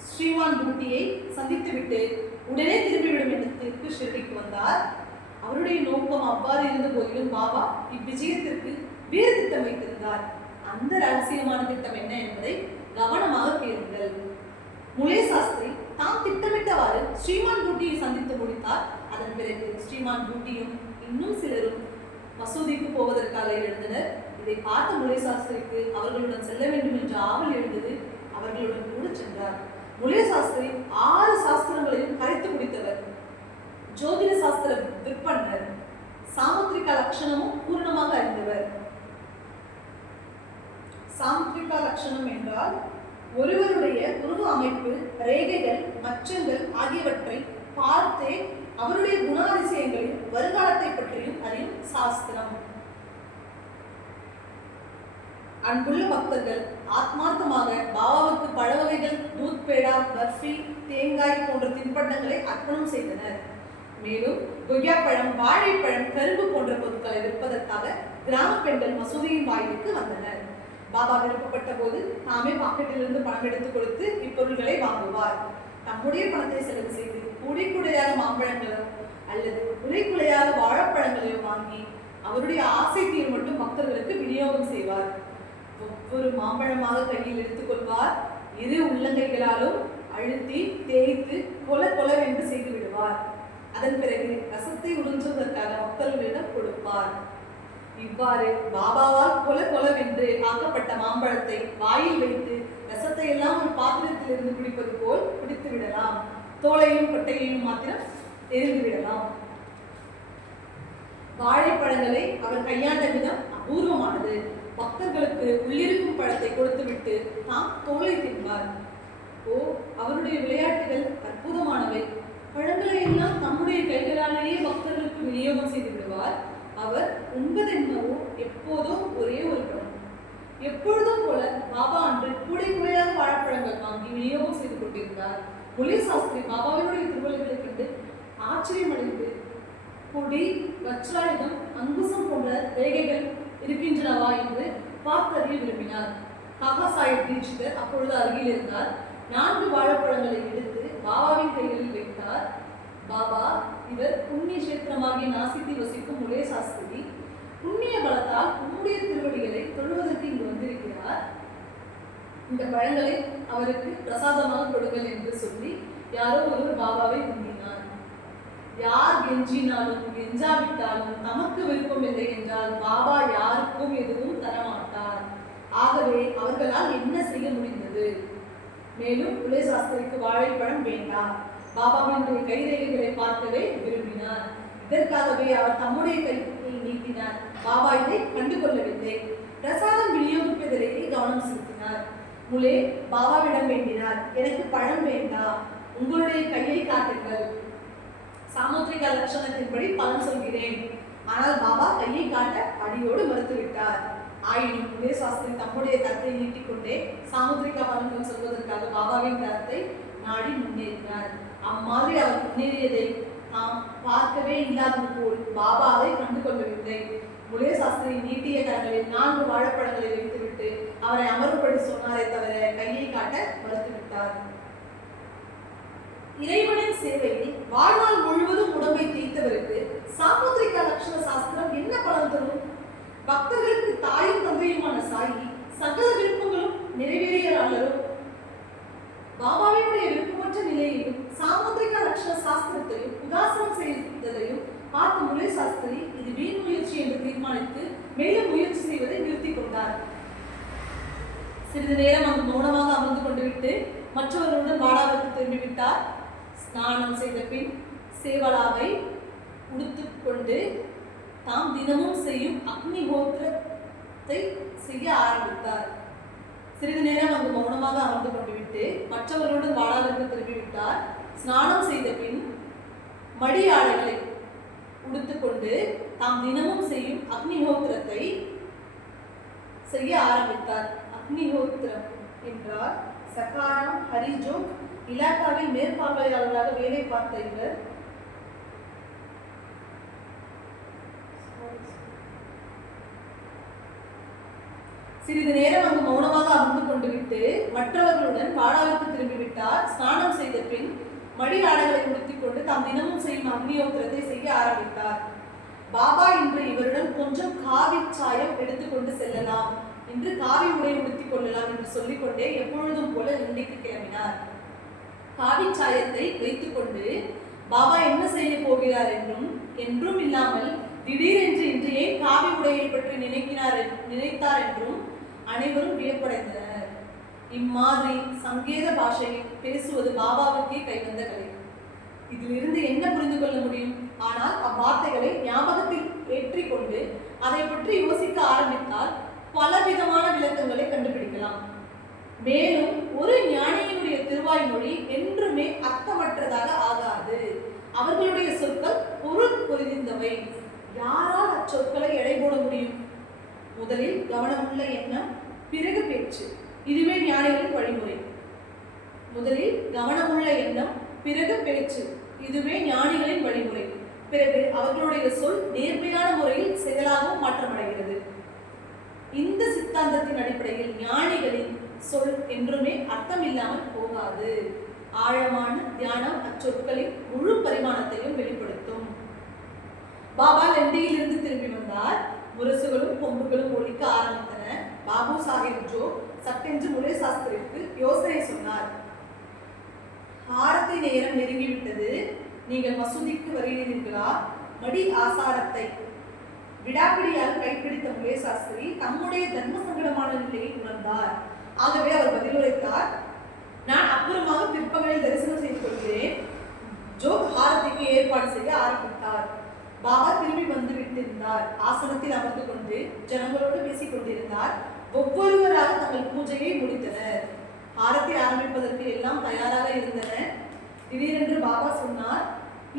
ஸ்ரீமான் பூட்டியை சந்தித்துவிட்டு உடனே திரும்பிவிடும் எண்ணத்திற்கு ஷிர்டிக்கு வந்தார். அவருடைய நோக்கம் அவ்வாறு இருந்த போதிலும் பாபா இவ்விஜயத்திற்கு வேறு திட்டம் வைத்திருந்தார். அந்த ரகசியமான திட்டம் என்ன என்பதை கவனமாக கேளுங்கள். முலே சாஸ்திரி தாம் திட்டமிட்டவாறு ஸ்ரீமான் பூட்டியை சந்தித்து முடித்தார். அதன் பிறகு ஸ்ரீமான் பூட்டியும் இன்னும் சிலரும் மசூதிக்கு போவதற்காக எழுந்தனர். இதை பார்த்த முலே சாஸ்திரிக்கு அவர்களுடன் செல்ல வேண்டும் என்ற ஆவல் எழுந்தது. அவர்களுடன் கூட சென்றார். முலே சாஸ்திரி 6 சாஸ்திரங்களையும் கரைத்து குடித்தவர். ஜோதிட சாஸ்திர விற்பன்னர். சாமுத்திரிகா லட்சணமும் பூர்ணமாக அறிந்தவர். சாமுத்திரிகா லட்சணம் என்றால் ஒருவருடைய உருவ அமைப்பு, ரேகைகள், மச்சங்கள் ஆகியவற்றை பார்த்தே அவருடைய குணாதிசயங்களில் வருகாலத்தை பற்றியும் அறியும் சாஸ்திரம். அன்புள்ள பக்தர்கள் ஆத்மார்த்தமாக பாபாவுக்கு பழ வகைகள், தூத் பேடா, பர்ஃபி, தேங்காய் போன்ற தின்பண்டங்களை அர்ப்பணம் செய்தனர். மேலும் கொய்யாப்பழம், வாழைப்பழம், கரும்பு போன்ற பொருட்களை விற்பதற்காக கிராம பெண்கள் மசூதியின் வாயிலுக்கு வந்தனர். பாபா விருப்பப்பட்ட போது தாமே பாக்கெட்டிலிருந்து பணம் எடுத்து கொடுத்து இப்பொருட்களை வாங்குவார். தம்முடைய பணத்தை செலவு செய்து கூடை கூடையாக மாம்பழங்களோ அல்லது குலை குலையாக வாழைப்பழங்களையோ வாங்கி அவருடைய ஆசை தீர் மட்டும் பக்தர்களுக்கு விநியோகம் செய்வார். ஒவ்வொரு மாம்பழமாக கையில் எடுத்துக்கொள்வார். 2 உள்ளங்கைகளாலும் அழுத்தி தேய்த்து கொலவென்று செய்து விடுவார். அதன் பிறகு ரசத்தை உறிஞ்சுவதற்காக பக்தர்களிடம் கொடுப்பார். இவ்வாறு பாபாவால் கொலவென்று ஆக்கப்பட்ட மாம்பழத்தை வாயில் வைத்து ரசத்தை எல்லாம் ஒரு பாத்திரத்தில் இருந்து குடிப்பது போல் குடித்து பிரித்து விடலாம், தோலையும் கொட்டையையும் மாத்திரம் எரிந்து விடலாம். வாழைப்பழங்களை அவர் கையாண்ட விதம் அபூர்வமானது. பக்தர்களுக்கு உள்ளிருக்கும் பழத்தை கொடுத்துவிட்டு தாம் தோலை தின்பார். ஓ, அவருடைய விளையாட்டுகள் அற்புதமானவை. பழங்களை எல்லாம் தம்முடைய கைகளாலேயே பக்தர்களுக்கு விநியோகம் செய்து விடுவார். அவர் உண்பதென்னவோ எப்போதோ ஒரே ஒரு பழம். எப்பொழுதும் போல பாபா அன்று கூடை கூடையாக வாழைப்பழங்கள் வாங்கி விநியோகம் செய்து கொண்டிருந்தார். முலே சாஸ்திரி பாபாவினுடைய திருவள்ளுகளை கண்டு ஆச்சரியமடைந்து, கொடி, வச்ராயுதம், அங்குசம் போன்ற ரேகைகள் இருக்கின்றனவா என்று பார்த்தறிய விரும்பினார். காகா சாஹிப் தீட்சிதர் அப்பொழுது அருகில் இருந்தார். 4 வாழைப்பழங்களை எடுத்து பாபாவின் கைகளில் வைத்தார். பாபா, இவர் புண்ணிய கஷேத்திரமாகிய நாசித்தில் வசிக்கும் முலே சாஸ்திரி. புண்ணிய பலத்தால் உம்முடைய திருவடிகளை தொழுவதற்கு இங்கு வந்திருக்கிறார். இந்த பழங்களை அவருக்கு பிரசாதமாக கொடுங்கள் என்று சொல்லி யாரோ ஒருவர் பாபாவை உண்டினார். யார் கெஞ்சினாலும் கெஞ்சாவிட்டாலும் தமக்கு விருப்பம் இல்லை என்றால் பாபா யாருக்கும் எதுவும் தரமாட்டார். ஆகவே அவர்களால் என்ன செய்ய முடிந்தது? மேலும் முலே சாஸ்திரிக்கு வாழைப்பழம் வேண்டாம். பாபாவினுடைய கைரேகைகளை பார்க்கவே விரும்பினார். இதற்காகவே அவர் தம்முடைய கையை நீட்டினார். பாபா இதை கண்டுகொள்ளவில்லை. பிரசாதம் விநியோகிப்பதிலேயே கவனம் செலுத்தினார். முலே பாபாவிடம் வேண்டினார், எனக்கு பழம் வேண்டாம், உங்களுடைய கையை காட்டுங்கள், சாமுத்திரிகா லட்சணத்தின்படி பலன் சொல்கிறேன். ஆனால் பாபா கையை காட்ட அடியோடு மறுத்துவிட்டார். ஆயினும் முலே சாஸ்திரி தம்முடைய கரத்தை நீட்டிக்கொண்டே சாமுத்திரிகா பலன்கள் சொல்வதற்காக பாபாவின் கரத்தை நாடி முன்னேறினார். அம்மாதிரி அவர் முன்னேறியதை நாம் பார்க்கவே இல்லாதது போல் பாபா அதை கண்டுகொள்ளவில்லை. முலே சாஸ்திரி நீட்டிய கரங்களில் 4 வாழைப்பழங்களை வைத்துவிட்டு அவரை அமர்வுபடி சொன்னாரே தவிர கையை காட்ட மறுத்துவிட்டார். இறைவனின் சேவையில் வாழ்நாள் முழுவதும் உடம்பை தேய்த்தவருக்கு சாமுத்திரிகா லட்சண சாஸ்திரம் என்ன பலன் தரும்? பக்தர்களுக்கு தாயும் தந்தையுமான சாயி சகல விருப்பங்களும் நிறைவேறியோ? பாபாவினுடைய விருப்பமற்ற நிலையையும் சாமுத்திரிகா லட்சண சாஸ்திரத்தையும் உதாசனம் செய்ததையும் பார்த்த முலே சாஸ்திரி இது வீண் முயற்சி என்று தீர்மானித்து மேலும் முயற்சி செய்வதை நிறுத்திக் கொண்டார். சிறிது நேரம் அங்கு மௌனமாக அமர்ந்து கொண்டு விட்டு மற்றவர்களுடன் வாடாவிற்கு திரும்பிவிட்டார். ஸ்நானம் செய்த பின் சேவலாவை உடுத்துக்கொண்டு தாம் தினமும் செய்யும் அக்னிஹோத்திரத்தை செய்ய ஆரம்பித்தார். சிறிது நேரம் அங்கு மௌனமாக அமர்ந்து கொண்டு விட்டு மற்றவர்களுடன் வாடாவிற்கு திரும்பிவிட்டார். ஸ்நானம் செய்த பின் மடி ஆடைகளை உடுத்துக்கொண்டு தாம் தினமும் செய்யும் அக்னிஹோத்திரத்தை செய்ய ஆரம்பித்தார். அக்னிஹோத்திரம் என்றால் சகாராம் ஹரிஜோக் இலாக்காவில் மேற்பார்வையாளராக வேலை பார்த்த இவர் சிறிது நேரம் அங்கு மௌனமாக அமர்ந்து கொண்டு விட்டு மற்றவர்களுடன் வாடாவிற்கு திரும்பிவிட்டார். ஸ்நானம் செய்த பின் மடி ஆடைகளை உடுத்திக் கொண்டு தாம் தினமும் செய்யும் அக்னிஹோத்திரத்தை செய்ய ஆரம்பித்தார். பாபா இன்று இவருடன் கொஞ்சம் காவி சாயம் எடுத்துக்கொண்டு செல்லலாம் என்று காவி உடை உடுத்திக் கொள்ளலாம் என்று சொல்லிக்கொண்டே எப்பொழுதும் போல இன்றைக்கு கிளம்பினார். காவி சாயத்தை வைத்துக் கொண்டு பாபா என்ன செய்ய போகிறார் என்றும் இல்லாமல் திடீரென்று இன்று ஏன் காவி உடையை பற்றி நினைத்தார் என்றும் அனைவரும் வியப்படைந்தனர். இம்மாதிரி சங்கேத பாஷையில் பேசுவது பாபாவுக்கே கைவந்த கலை. இதிலிருந்து என்ன புரிந்து கொள்ள முடியும்? ஆனால் அவ்வார்த்தைகளை ஞாபகத்தில் ஏற்றிக்கொண்டு அதை பற்றி யோசிக்க ஆரம்பித்தால் பலவிதமான விளக்கங்களை கண்டுபிடிக்கலாம். மேலும் ஒரு ஞானியினுடைய திருவாய்மொழி என்றுமே அர்த்தமற்றதாக ஆகாது. அவர்களுடைய சொற்கள் பொருள் பொருந்திந்தவை. யாரால் அச்சொற்களை எடை போட முடியும்? முதலில் கவனமுள்ள எண்ணம், பிறகு பேச்சு. இதுவே ஞானிகளின் வழிமுறை. முதலில் கவனமுள்ள எண்ணம், பிறகு பேச்சு. இதுவே ஞானிகளின் வழிமுறை. பிறகு அவர்களுடைய சொல் நேர்மையான முறையில் செயலாகவும் மாற்றமடைகிறது. இந்த சித்தாந்தத்தின் அடிப்படையில் ஞானிகளின் சொல் என்றுமே அர்த்தம் இல்லாமல் போகாது. ஆழமான தியானம் அச்சொற்களின் முழு பரிமாணத்தையும் வெளிப்படுத்தும். பாபா லண்டியிலிருந்து திரும்பி வந்தார். முரசுகளும் கொம்புகளும் ஒலிக்க ஆரம்பித்தன. பாபு சாஹிப் ஜோ சட்டென்று முலே சாஸ்திரிக்கு யோசனை சொன்னார். ஆரத்தி நேரம் நெருங்கிவிட்டது. நீங்கள் மசூதிக்கு வருகிறீர்களா? மடி ஆசாரத்தை விடாப்பிடியால் கைப்பிடித்த முலே சாஸ்திரி தம்முடைய தர்ம சங்கடமான நிலையை உணர்ந்தார். ஆகவே அவர் பதிலுரைத்தார், நான் அப்புறமாக பிற்பகலில் தரிசனம் செய்து கொள்கிறேன். ஜோக் ஹாரதிக்கு ஏற்பாடு செய்ய ஆரம்பித்தார். பாபா திரும்பி வந்து விட்டிருந்தார். ஆசனத்தில் அமர்ந்து கொண்டு ஜனங்களோடு பேசிக் கொண்டிருந்தார். ஒவ்வொருவராக தங்கள் பூஜையை முடித்தனர். ஆரத்தி ஆரம்பிப்பதற்கு எல்லாம் தயாராக இருந்தனர். திடீரென்று பாபா சொன்னார்,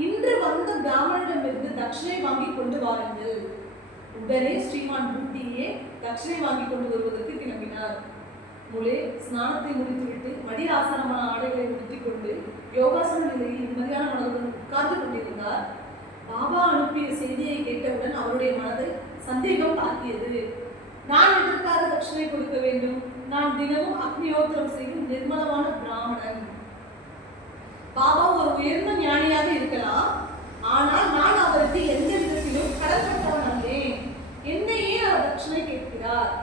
இன்று வந்த பிராமணரிடமிருந்து தட்சிணை வாங்கி கொண்டு வாருங்கள். உடனே ஸ்ரீமான் பூட்டியே தட்சிணை வாங்கி கொண்டு வருவதற்கு கிளம்பினார். முலே ஸ்நானத்தை முடித்துவிட்டு மடி ஆசனமான ஆடைகளை உடுத்திக் கொண்டு யோகாசன நிலையில் நிம்மதியான மனதுடன் உட்கார்ந்து கொண்டிருந்தார். பாபா அனுப்பிய செய்தியை கேட்டவுடன் அவருடைய மனதை சந்தேகம் தாக்கியது. நான் எதற்காக தட்சிணை கொடுக்க வேண்டும்? நான் தினமும் அக்னியோத்திரம் செய்யும் நிர்மலமான பிராமணன். பாபா ஒரு உயர்ந்த ஞானியாக இருக்கலாம், ஆனால் நான் அவருக்கு எந்த விதத்திலும் கடன்பட்டவன் அல்லேன். என்னையே அவர் தட்சிணை கேட்கிறார்.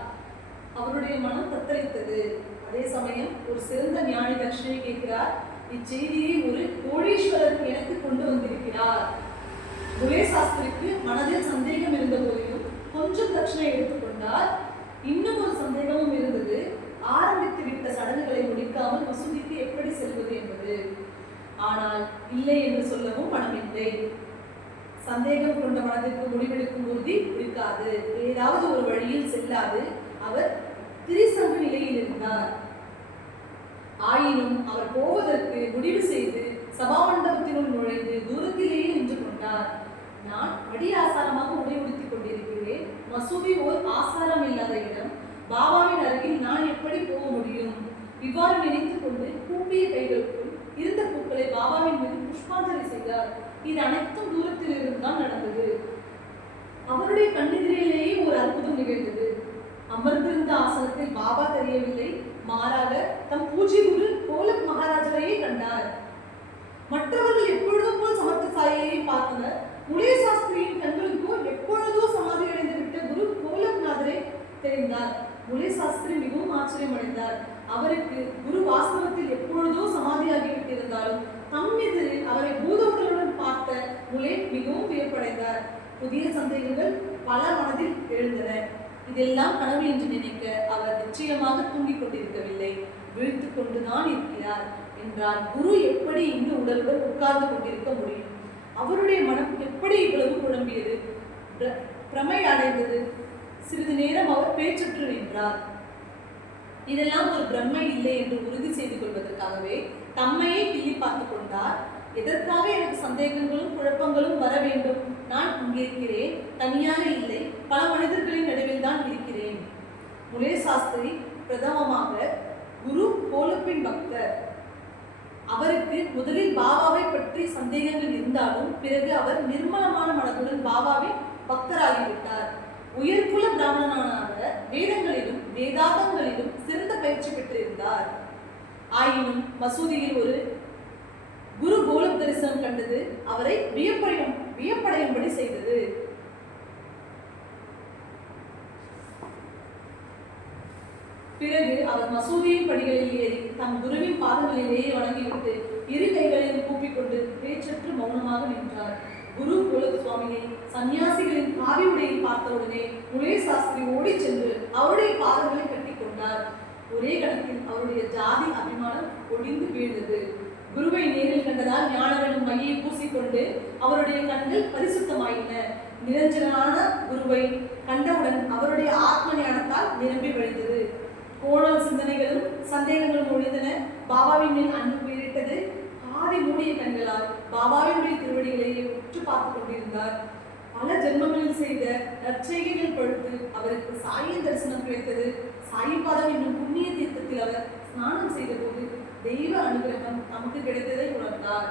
அவருடைய மனம் தத்தளித்தது. அதே சமயம் ஒரு சிறந்த ஞானி தட்சிணை கேட்கிறார். இச்செய்தியை ஒரு கோடீஸ்வரர் எனக்கு கொண்டு வந்திருக்கிறார். முலே சாஸ்திரிக்கு மனதில் சந்தேகம் இருந்த போதிலும் கொஞ்சம் தட்சிணை எடுத்துக்கொண்டார். இன்னும் ஒரு சந்தேகமும் இருந்தது. ஆரம்பித்து விட்ட சடங்குகளை முடிக்காமல் மசூதிக்கு எப்படி செல்வது என்பது. ஆனால் இல்லை என்று சொல்லவும் மனமில்லை. சந்தேகம் கொண்ட மனதிற்கு முடிவெடுக்கும் உறுதி இருக்காது. ஏதாவது ஒரு வழியில் செல்லாது. அவர் திரிசங்கு நிலையில் இருந்தார். ஆயினும் அவர் போவதற்கு முடிவு செய்து சபா மண்டபத்தினுள் நுழைந்து தூரத்திலேயே நின்று கொண்டார். நான் அடி ஆசாரமாக உடை உடுத்திக் கொண்டிருக்கிறேன். மசூதி ஓர் ஆசாரம் இல்லாத இடம். பாபாவின் அருகில் நான் எப்படி போக முடியும்? இவ்வாறு நினைத்துக் கொண்டு கூப்பிய கைகளுக்கும் இருந்த பூக்களை பாபாவின் மீது புஷ்பாஞ்சலி செய்தார். இது அனைத்தும் தூரத்தில் இருந்துதான் நடந்தது. அவருடைய கண்ணெதிரிலேயே ஒரு அற்புதம் நிகழ்ந்தது. அமர்ந்திருந்த ஆசனத்தில் பாபா தெரியவில்லை. மாறாக தம் பூஜ்ய குரு கோலக் மகாராஜரையே கண்டார். மற்றவர்கள் எப்பொழுதும் போல் சமர்த்த சாயையை பார்த்தனர். முலே சாஸ்திரியின் கண்களுக்கோ எப்பொழுதோ சமாதி அடைந்து விட்ட குரு கோலக்நாதரை தெரிந்தார். முலே சாஸ்திரி மிகவும் ஆச்சரியம் அடைந்தார். அவருக்கு குரு வாஸ்தவத்தில் எப்பொழுதோ சமாதியாகிவிட்டிருந்தாலும் தம் எதிரில் அவரை பூதவுடலுடன் பார்த்த முலே மிகவும் வியப்படைந்தார். புதிய சந்தேகங்கள் பல மனதில் எழுந்தன. இதெல்லாம் கனவு என்று நினைக்க அவர் நிச்சயமாக தூங்கிக் கொண்டிருக்கவில்லை, விழித்து கொண்டுதான் இருக்கிறார் என்றால் குரு எப்படி இந்த உடலுடன் உட்கார்ந்து கொண்டிருக்க முடியும்? அவருடைய மனம் எப்படி இவ்வளவு குழம்பியது, பிரமை அடைந்தது? சிறிது நேரம் அவர் பேச்சற்று நின்றார். இதெல்லாம் ஒரு பிரம்மை இல்லை என்று உறுதி செய்து கொள்வதற்காகவே தம்மையே கிள்ளி பார்த்து கொண்டார். எதற்காக எனக்கு சந்தேகங்களும் குழப்பங்களும் வர வேண்டும்? நான் இங்கிருக்கிறேன், தனியாக இல்லை, பல மனிதர்களின் நடுவில் தான் இருக்கிறேன். முலே சாஸ்திரி பிரதமமாக குரு கோலப்பின் பக்தர். அவருக்கு முதலில் பாபாவை பற்றி சந்தேகங்கள் இருந்தாலும் பிறகு அவர் நிர்மலமான மனதுடன் பாபாவின் பக்தராகிவிட்டார். உயர்குல பிராமணனான அவர் வேதங்களிலும் வேதாந்தங்களிலும் சிறந்த பயிற்சி பெற்றிருந்தார். ஆயினும் மசூதியில் ஒரு குரு கோலம் தரிசனம் கண்டது அவரை வியப்படையும்படி செய்தது. பிறகு அவர் மசூதியின் படிகளில் ஏறி தம் குருவின் பாதங்களிலேயே வணங்கிவிட்டு இரு கைகளையும் கூப்பிக்கொண்டு பேச்சற்று மௌனமாக நின்றார். குரு கோலக் சுவாமியை சன்னியாசிகளின் காவி உடையில் பார்த்தவுடனே முலே சாஸ்திரி ஓடி சென்று அவருடைய பாதங்களை கட்டி கொண்டார். ஒரே கணத்தில் அவருடைய ஜாதி அபிமானம் ஒடிந்து வீழ்ந்தது. குருவை நேரில் கண்டதால் ஞானவனும் மையை பூசிக்கொண்டு அவருடைய கண்கள் பரிசுத்தமாயின. நிரஞ்சனான குருவை கண்டவுடன் அவருடைய ஆத்ம ஞானத்தால் நிரம்பி வழிந்தது. கோணல் சிந்தனைகளும் சந்தேகங்களும் ஒழிந்தன. பாபாவின் மேல் அன்பு உயிரிட்டது. பாதி மூடிய கண்களால் பாபாவினுடைய திருவடிகளையே உற்று பார்த்து கொண்டிருந்தார். பல ஜென்மங்களில் செய்த நற்செய்கைகள் பழுத்து அவருக்கு சாய தரிசனம் கிடைத்தது. சாயிபாதம் என்னும் புண்ணிய தீர்த்தத்தில் அவர் ஸ்நானம் செய்த போது தெய்வ அனுகிரகம் நமக்கு கிடைத்ததை உணர்ந்தார்.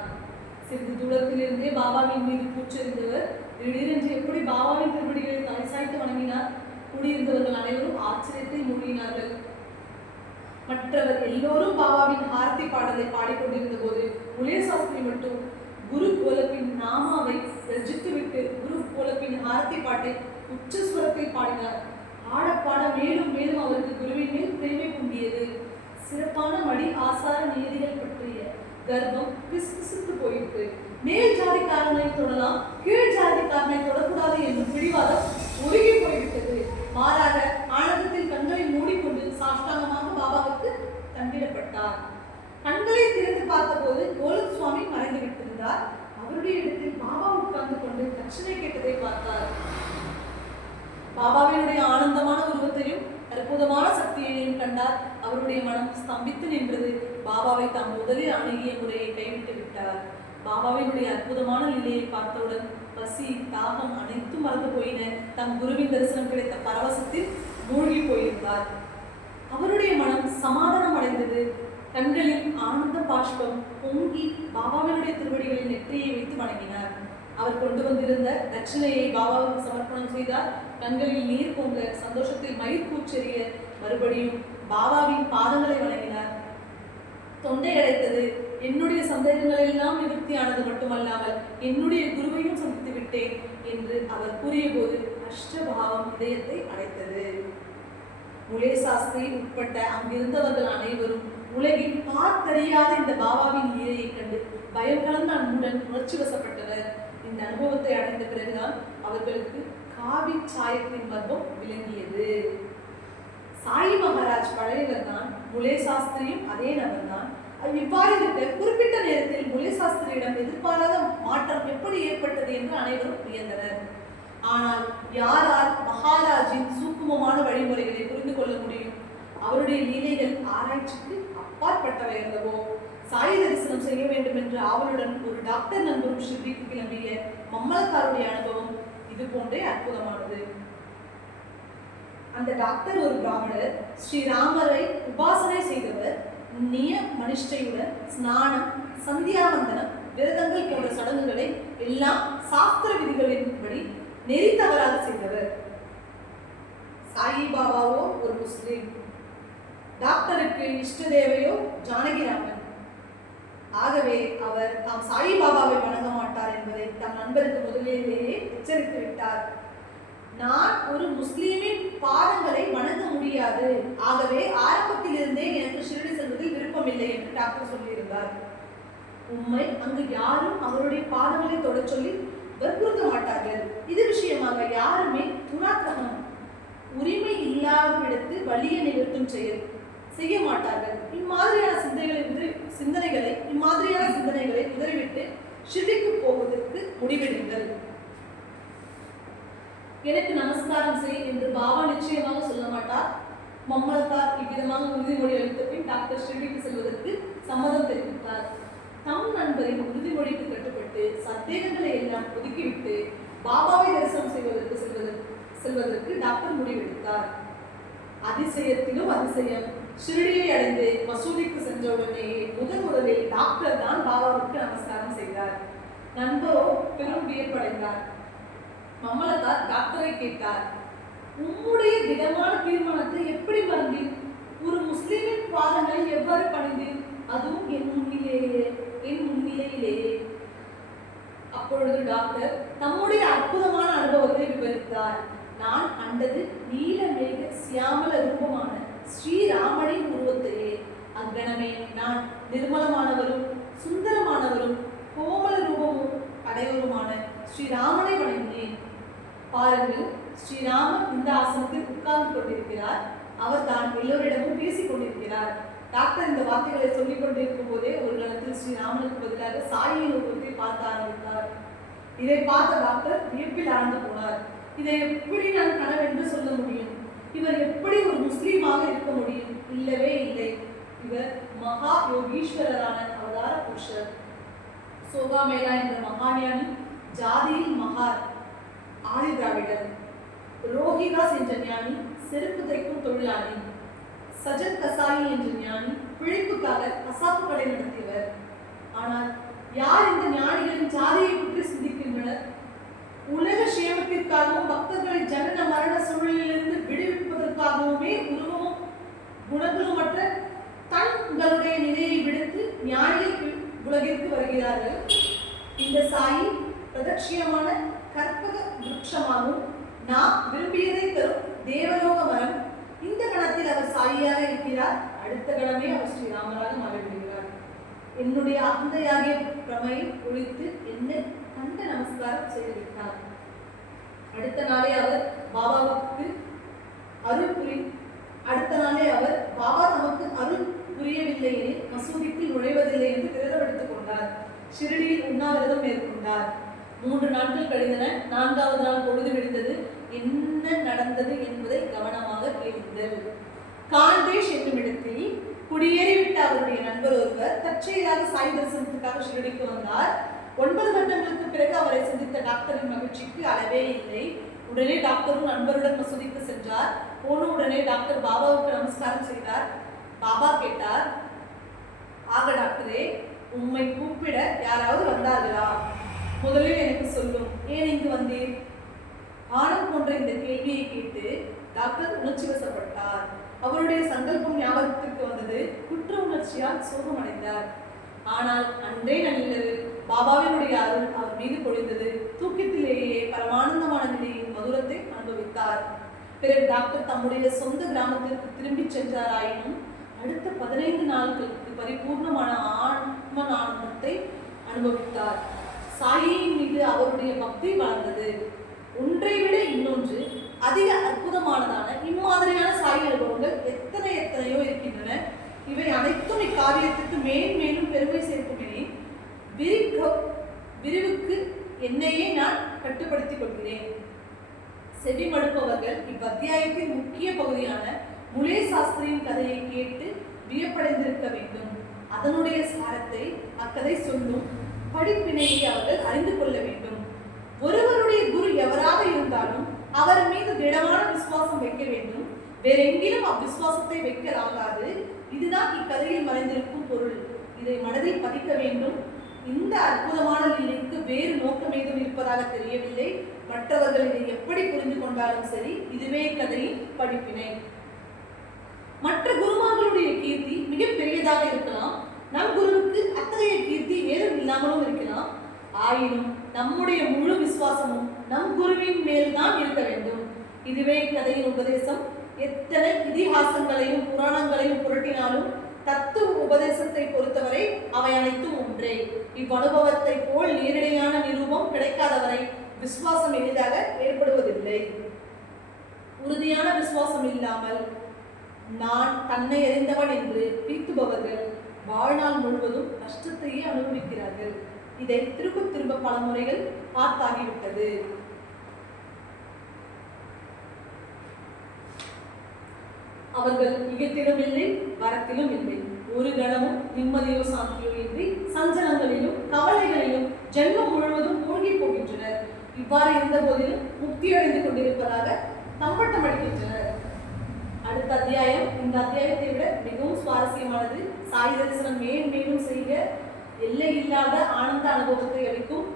சிறிது தூரத்திலிருந்தே பாபாவின் மீது பூச்செறிந்தவர் திடீரென்று எப்படி பாபாவின் திருவடிகளை தலை சாய்த்து வணங்கினார். கூடியிருந்தவர்கள் அனைவரும் ஆச்சரியத்தை மூழ்கினார்கள். மற்றவர் எல்லோரும் பாபாவின் ஆர்த்தி பாடலை பாடிக்கொண்டிருந்த போது முலே சாஸ்திரி மட்டும் குரு கோலப்பின் நாமாவை ரசித்துவிட்டு குரு கோலப்பின் ஆர்த்தி பாட்டை உச்சஸ்வரத்தில் பாடினார். பாட மேலும் மேலும் அவருக்கு குருவின் மேல் பிரேமை பொங்கியது. சிறப்பான மடி ஆசார நியதிகள் பற்றிய கர்வம் பிசுபிசுத்து போயிட்டு மேல் ஜாதிக்காரனை தொடலாம், கீழ் ஜாதிக்காரனை தொடக்கூடாது என்னும் பிடிவாதம் ஒருகி போய்விட்டது. மாறாக ஆனந்தத்தில் கண்களை மூடிக்கொண்டு சாஷ்டாங்கமாக பாபாவுக்கு தண்டிடப்பட்டார். பார்த்தபோது கோலக் சுவாமி மறைந்து விட்டிருந்தார். அவருடைய இடத்தில் பாபா உட்கார்ந்து கொண்டு தட்சணை கேட்டதை பார்த்தார். பாபாவினுடைய ஆனந்தமான உருவத்தையும் அற்புதமான சக்தியையும் கண்டார். அவருடைய மனம் ஸ்தம்பித்து நின்றது. பாபாவை தாம் முதலில் அணுகிய முறையை கைவிட்டு விட்டார். பாபாவினுடைய அற்புதமான நிலையை பார்த்தவுடன் பசி, தாகம் அனைத்தும் மறந்து போயின. தம் குருவின் தரிசனம் கிடைத்த பரவசத்தில் மூழ்கி போயிருந்தார். அவருடைய மனம் சமாதானம் அடைந்தது. கண்களில் ஆனந்த பாஷ்பம் பொங்கி பாபாவினுடைய திருவடிகளில் நெற்றியை வைத்து வணங்கினார். அவர் கொண்டு வந்திருந்த தட்சிணையை பாபாவுக்கு சமர்ப்பணம் செய்தார். கண்களில் நீர் பொங்க சந்தோஷத்தில் மயிர் கூச்செறிய மறுபடியும் பாபாவின் பாதங்களை வணங்கினார். தொண்டை அடைத்தது. என்னுடைய சந்தேகங்கள் எல்லாம் நிவர்த்தியானது மட்டுமல்லாமல் என்னுடைய குருவையும் சந்தித்து விட்டேன் என்று அவர் கூறிய போது அஷ்டபாவம் இதயத்தை அடைத்தது. முலே சாஸ்திரி உட்பட்ட அங்கிருந்தவர்கள் அனைவரும் உலகில் பார்த்தறியாத இந்த பாபாவின் லீலையை கண்டு பயம் கலந்த அன்புடன் உணர்ச்சி வசப்பட்டனர். இந்த அனுபவத்தை அடைந்த பிறகுதான் அவர்களுக்கு காவி சாயத்தின் மர்மம் விளங்கியது. சாயி மகாராஜ் பழையவர் தான், முலே சாஸ்திரியும் அதே நபர் தான். இவ்வாறு இருக்க குறிப்பிட்ட நேரத்தில் முலே சாஸ்திரியிடம் எதிர்பாராத மாற்றம் எப்படி ஏற்பட்டது என்று அனைவரும் வியந்தனர். ஆனால் யாரால் மகாராஜின் சூக்குமமான வழிமுறைகளை புரிந்து கொள்ள முடியும்? அவருடைய லீலைகள் ஆராய்ச்சிக்கு அப்பாற்பட்டவை அல்லவோ. சாய் தரிசனம் செய்ய வேண்டும் என்ற ஆவலுடன் ஒரு டாக்டர் நண்பரும் ஷிர்டிக்கு கிளம்பிய மம்மலத்தாருடைய அனுபவம் இது போன்றே அற்புதமானது. அந்த டாக்டர் ஒரு பிராமணர், ஸ்ரீராமரை உபாசனை செய்தவர். நியம நிஷ்டையுடன் ஸ்நானம், சந்தியாவந்தனம், விரதங்கள் போன்ற சடங்குகளை எல்லாம் சாஸ்திர விதிகளின்படி நெறி தவறாக செய்தவர். சாயி பாபாவோ ஒரு முஸ்லிம். டாக்டருக்கு இஷ்ட தேவையோ ஜானகிராமன். ஆகவே அவர் தாம் சாயி பாபாவை வணங்க மாட்டார் என்பதை தம் நண்பருக்கு முதலிலேயே எச்சரித்து விட்டார். நான் ஒரு முஸ்லீமின் பாதங்களை வணங்க முடியாது, ஆகவே ஆரம்பத்திலிருந்தே எனக்கு ஷிரடி செல்வதில் விருப்பமில்லை என்று டாக்டர் சொல்லியிருந்தார். உண்மை, அங்கு யாரும் அவருடைய பாதங்களை தொட சொல்லி வற்புறுத்த மாட்டார்கள். இது விஷயமாக யாருமே துராக்கிரகம், உரிமை இல்லாதவிடத்து வலிய நிகழ்த்தும் செய்ய மாட்டார்கள். இம்மாதிரியான சிந்தனைகளை உதறிவிட்டு ஷிர்டிக்கு போவதற்கு முடிவெடுங்கள். எனக்கு நமஸ்காரம் செய் என்று பாபா நிச்சயமாக சொல்ல மாட்டார். மம்மலத்தார் இவ்விதமாக உறுதிமொழி அளித்த பின் டாக்டர் ஷிர்டிக்கு செல்வதற்கு சம்மதம் தெரிவித்தார். தம் நண்பரின் உறுதிமொழிக்கு கட்டுப்பட்டு சந்தேகங்களை எல்லாம் ஒதுக்கிவிட்டு பாபாவை தரிசனம் செல்வதற்கு டாக்டர் முடிவெடுத்தார். அதிசயத்திலும் அதிசயம், ஷிரடியை அடைந்து மசூதிக்கு சென்றவுடனேயே முதலில் டாக்டர் தான் பாபாவுக்கு நமஸ்காரம் செய்தார். நண்பரோ பெரும் வியப்படைந்தார். மம்மலத்தார் டாக்டரை கேட்டார், உம்முடைய திடமான தீர்மானத்தை எப்படி மறந்தீர்? ஒரு முஸ்லிமின் பாதங்களை எவ்வாறு பணிந்தீர்? அதுவும் என் முன்னிலையிலேயே. அப்பொழுது டாக்டர் தம்முடைய அற்புதமான அனுபவத்தை விவரித்தார். நான் கண்டது நீலமேக சியாமல ரூபமான ஸ்ரீராமனின் உருவத்தையே. அக்கணமே நான் நிர்மலமானவரும் சுந்தரமானவரும் கோமல ரூபமும் அடையவருமான ஸ்ரீராமனை வணங்கினேன். பாருங்கள், ஸ்ரீராமன் இந்த ஆசனத்தில் உட்கார்ந்து கொண்டிருக்கிறார். அவர் தான் எல்லோரிடமும் பேசிக் கொண்டிருக்கிறார். டாக்டர் இந்த வார்த்தைகளை சொல்லிக் கொண்டிருக்கும் போதே ஒரு கணத்தில் ஸ்ரீராமனுக்கு பதிலாக சாயின் உருவத்தை பார்க்க ஆரம்பித்தார். இதை பார்த்த டாக்டர் வியப்பில் ஆழ்ந்து போனார். இதை எப்படி நான் கனவென்று சொல்ல முடியும்? இவர் எப்படி ஒரு முஸ்லீமாக இருக்க முடியும்? இல்லவே இல்லை. இவர் மகா யோகீஸ்வரரான அவதார புருஷர். சோகாமேலா என்ற மகாஞானி, ஜாதியில் மகார், ஆதி திராவிடர். ரோஹிதாஸ் என்ற ஞானி செருப்பு தைக்கும் தொழிலாளி. சஜன் கசாயி என்ற ஞானி பிழைப்புக்காக கசாப்பு கடை நடத்தியவர். ஆனால் யார் இந்த ஞானிகளின் ஜாதியை பற்றி சிந்திக்கின்றனர்? உலக சேமத்திற்காகவும் பக்தர்களை ஜனன மரண சூழலிலிருந்து விடுவிப்பதற்காகவுமே உருவமும் குணங்களுமற்ற தங்களுடைய நிலையை விடுத்து ஞானிகள் உலகிற்கு வருகிறார்கள். இந்த சாயி பிரதட்சியமான கற்பக விருட்சமாகவும் நாம் விரும்பியதை தரும் தேவலோக மரம். இந்த கணத்தில் அவர் சாயியாக இருக்கிறார், அடுத்த கணமே அவர் ஸ்ரீராமராக மாறிவிடுகிறார். என்னுடைய அகந்தையாகிய பிரமையை ஒழித்து என்னை கண்ட நமஸ்காரம் செய்துவிட்டார். அடுத்த நாளே அவர் பாபா நமக்கு அருள் புரியவில்லை எனில் மசூதிக்கு நுழைவதில்லை என்று விரதம் எடுத்துக் கொண்டார். ஷிரடியில் உண்ணாவிரதம் மேற்கொண்டார். 3 நாட்கள் கழிந்தன. 4வது நாள் பொழுது விடிந்தது. என்ன நடந்தது என்பதை கவனமாக கேளுங்கள். காந்தேஷ் என்னும் இடத்தில் குடியேறிவிட்ட அவருடைய நண்பர் ஒருவர் தற்செயலாக சாய் தரிசனத்துக்காக ஷிரடிக்கு வந்தார். 9 வருடங்களுக்கு பிறகு அவரை சந்தித்த டாக்டரின் மகிழ்ச்சிக்கு அளவே இல்லை. உடனே டாக்டரும் நண்பருடன் மசூதிக்கு சென்றார். போன உடனே டாக்டர் பாபாவுக்கு நமஸ்காரம் செய்தார். பாபா கேட்டார், ஆக டாக்டரே, உம்மை கூப்பிட யாராவது வந்தார்களா? முதலில் எனக்கு சொல்லும், ஏன் இங்கு வந்தீர்? ஆனந்த் போன்ற இந்த கேள்வியை கேட்டு டாக்டர் உணர்ச்சி வசப்பட்டார். அவருடைய சங்கல்பம் ஞாபகத்திற்கு வந்தது. குற்ற உணர்ச்சியால் சோகமடைந்தார். ஆனால் அன்றே நள்ளிரவு பாபாவினுடைய அருள் அவர் மீது பொழிந்தது. தூக்கத்திலேயே பரமானந்தமான நிலையின் மதுரத்தை அனுபவித்தார். பிறகு டாக்டர் தம்முடைய சொந்த கிராமத்திற்கு திரும்பி சென்றாராயினும் அடுத்த 15 நாட்களுக்கு பரிபூர்ணமான ஆன்ம அனுபவித்தார். சாயின் மீது அவருடைய பக்தி வளர்ந்தது. ஒன்றை விட இன்னொன்று அதிக அற்புதமானதான இம்மாதிரியான சாய் அனுபவங்கள் எத்தனையோ இருக்கின்றன. இவை அனைத்தும் இக்காவியத்துக்கு மேலும் பெருமை சேர்க்குமே. விரிவுக்கு என்னையே நான் கட்டுப்படுத்திக் கொள்கிறேன். செவி மடுப்பவர்கள் இவ்வத்தியாயத்தின் முக்கிய பகுதியான முலே சாஸ்திரியின் கதையை கேட்டு வியப்படைந்திருக்க வேண்டும். அதனுடைய சாரத்தை அக்கதை சொல்லும் படிப்பினையை அவர்கள் அறிந்து கொள்ள வேண்டும். ஒருவருடைய குரு எவராக இருந்தாலும் அவர் மீது திடமான விசுவாசம் வைக்க வேண்டும். வேறெங்கிலும் அவ்விசுவாசத்தை வைக்கலாகாது. இதுதான் இக்கதையில் மறைந்திருக்கும் பொருள். இதை மனதில் பதிக்க வேண்டும். இந்த அற்புதமான லீலைக்கு வேறு நோக்கம் ஏதும் இருப்பதாக தெரியவில்லை. மற்றவர்கள் இதை எப்படி புரிந்து கொண்டாலும் சரி, இதுவே கதையின் படிப்பினை. மற்ற குருமார்களுடைய கீர்த்தி மிக பெரியதாக இருக்கலாம். நம் குருவுக்கு அத்தகைய கீர்த்தி ஏதும் இல்லாமலும் இருக்கலாம். ஆயினும் நம்முடைய முழு விசுவாசமும் நம் குருவின் மேல்தான் இருக்க வேண்டும். இதுவே கதையின் உபதேசம். எத்தனை இதிகாசங்களையும் புராணங்களையும் புரட்டினாலும் தத்துவ உபதேசத்தை பொறுத்தவரை அவை அனைத்தும் ஒன்றே. இவ்வனுபவத்தை போல் நேரடியான நிரூபம் கிடைக்காதவரை விசுவாசம் எளிதாக ஏற்படுவதில்லை. உறுதியான விசுவாசம் இல்லாமல் நான் தன்னை அறிந்தவன் என்று பீத்துபவர்கள் வாழ்நாள் முழுவதும் கஷ்டத்தையே அனுபவிக்கிறார்கள். இதை திரும்ப பல முறைகள் பார்த்தாகிவிட்டது. அவர்கள் இகத்திலும் இல்லை, வரத்திலும் இல்லை. ஒரு கணமும் நிம்மதியோ சாந்தியோ இன்றி சஞ்சலங்களிலும் கவலைகளிலும் ஜென்மம் முழுவதும் மூழ்கி போகின்றனர். இவ்வாறு இருந்த போதிலும் முக்தி அடைந்து கொண்டிருப்பதாக தம்பட்டம் அடிக்கின்றனர். அடுத்த அத்தியாயம் இந்த அத்தியாயத்தை விட மிகவும் சுவாரஸ்யமானது. சாய் தரிசனம் மேலும் செய்ய எல்லை இல்லாத ஆனந்த அனுபவத்தை அளிக்கும்.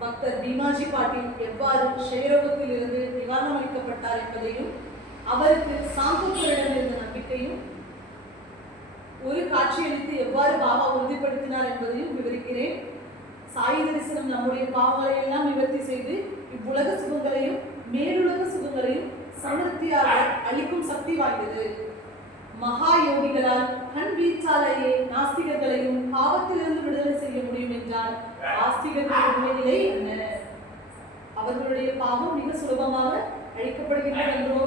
பக்தர் பீமாஜி பாட்டீல் எவ்வாறு ஷெயரோகத்தில் இருந்து நிவாரணம் அளிக்கப்பட்டார் என்பதையும் அவருக்கு சாந்தோக்கரிடம் இருந்த நம்பிக்கையும் ஒரு காட்சியளித்து எவ்வாறு பாபா உறுதிப்படுத்தினார் என்பதையும் விவரிக்கிறேன். சாய் தரிசனம் நம்முடைய பாவங்களை எல்லாம் நிவர்த்தி செய்து இவ்வுலக சுகங்களையும் மேலுலக சுகங்களையும் சமர்த்தியாக அளிக்கும் சக்தி வாய்ந்தது. மகா யோகிகளால் கண் வீச்சாலேயே நாஸ்திகர்களையும் பாவத்திலிருந்து விடுதலை செய்ய முடியும் என்றால் ஆஸ்திகர்களுடைய நிலை என்ன? அவர்களுடைய பாவம் மிக சுலபமாக அழிக்கப்படுகின்றது என்றோ?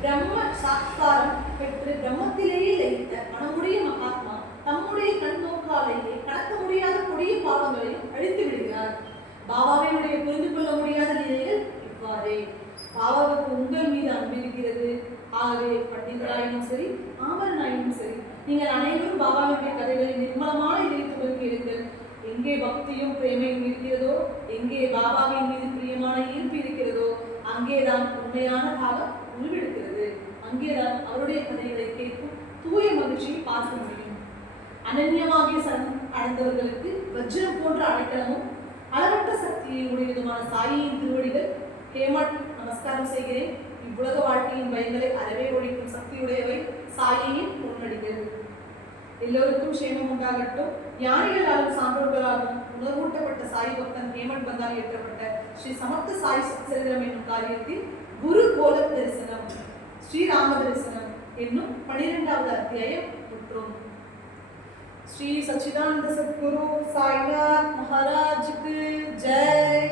பிரம்ம சாத்காரம் பெற்று பிரம்மத்திலேயே லயித்த மனமுடைய மகாத்மா தம்முடைய கண் நோக்காலேயே கடக்க முடியாத கொடிய பாவங்களையும் அழித்து விடுகிறார். பாபாவினுடைய புரிந்து கொள்ள முடியாத நிலையில் இவ்வாறே. பாபாவுக்கு உங்கள் மீது அன்பு இருக்கிறது. ஆகவே பண்டிதராயினும் சரி, ஆபரனாயினும் சரி, நீங்கள் அனைவரும் பாபாவினுடைய கதைகளில் நிர்மலமான இதயத்துடன் கேளுங்கள். எங்கே பக்தியும் பிரேமையும் இருக்கிறதோ, எங்கே பாபாவின் மீது பிரியமான ஈர்ப்பு இருக்கிறதோ, அங்கேதான் உண்மையான பாவம் உருவெடுக்கிறது. அங்கேதான் அவருடைய கதைகளை கேட்கும் தூய மகிழ்ச்சியை பார்க்க முடியும். அனன்யமாகிய அடைந்தவர்களுக்கு வஜ்ரம் போன்ற அடைக்கலமும் அளவற்ற சக்தியை உடையதுமான சாயியின் திருவடிகள் ஹேமட் நமஸ்காரம் செய்கிறேன். இவ்வுலக வாழ்க்கையின் பயங்களை அறவே ஒழிக்கும் சக்தியுடையவை சாயியின் பொன்னடிகள். எல்லோருக்கும் சேமம் உண்டாகட்டும். ஞானிகளாலும் சான்றோர்களாலும் உணர்வூட்டப்பட்ட சாய் பக்தன் ஹேமட் பந்தால் இயற்றப்பட்ட ஸ்ரீ சமர்த்த சாய் சரித்திரம் என்னும் காரியத்தில் குரு கோல தரிசனம் ஸ்ரீராம தரிசனம் என்னும் 12வது அத்தியாயம் முற்றும். श्री सच्चिदानंद सद्गुरु साईनाथ महाराज की जय।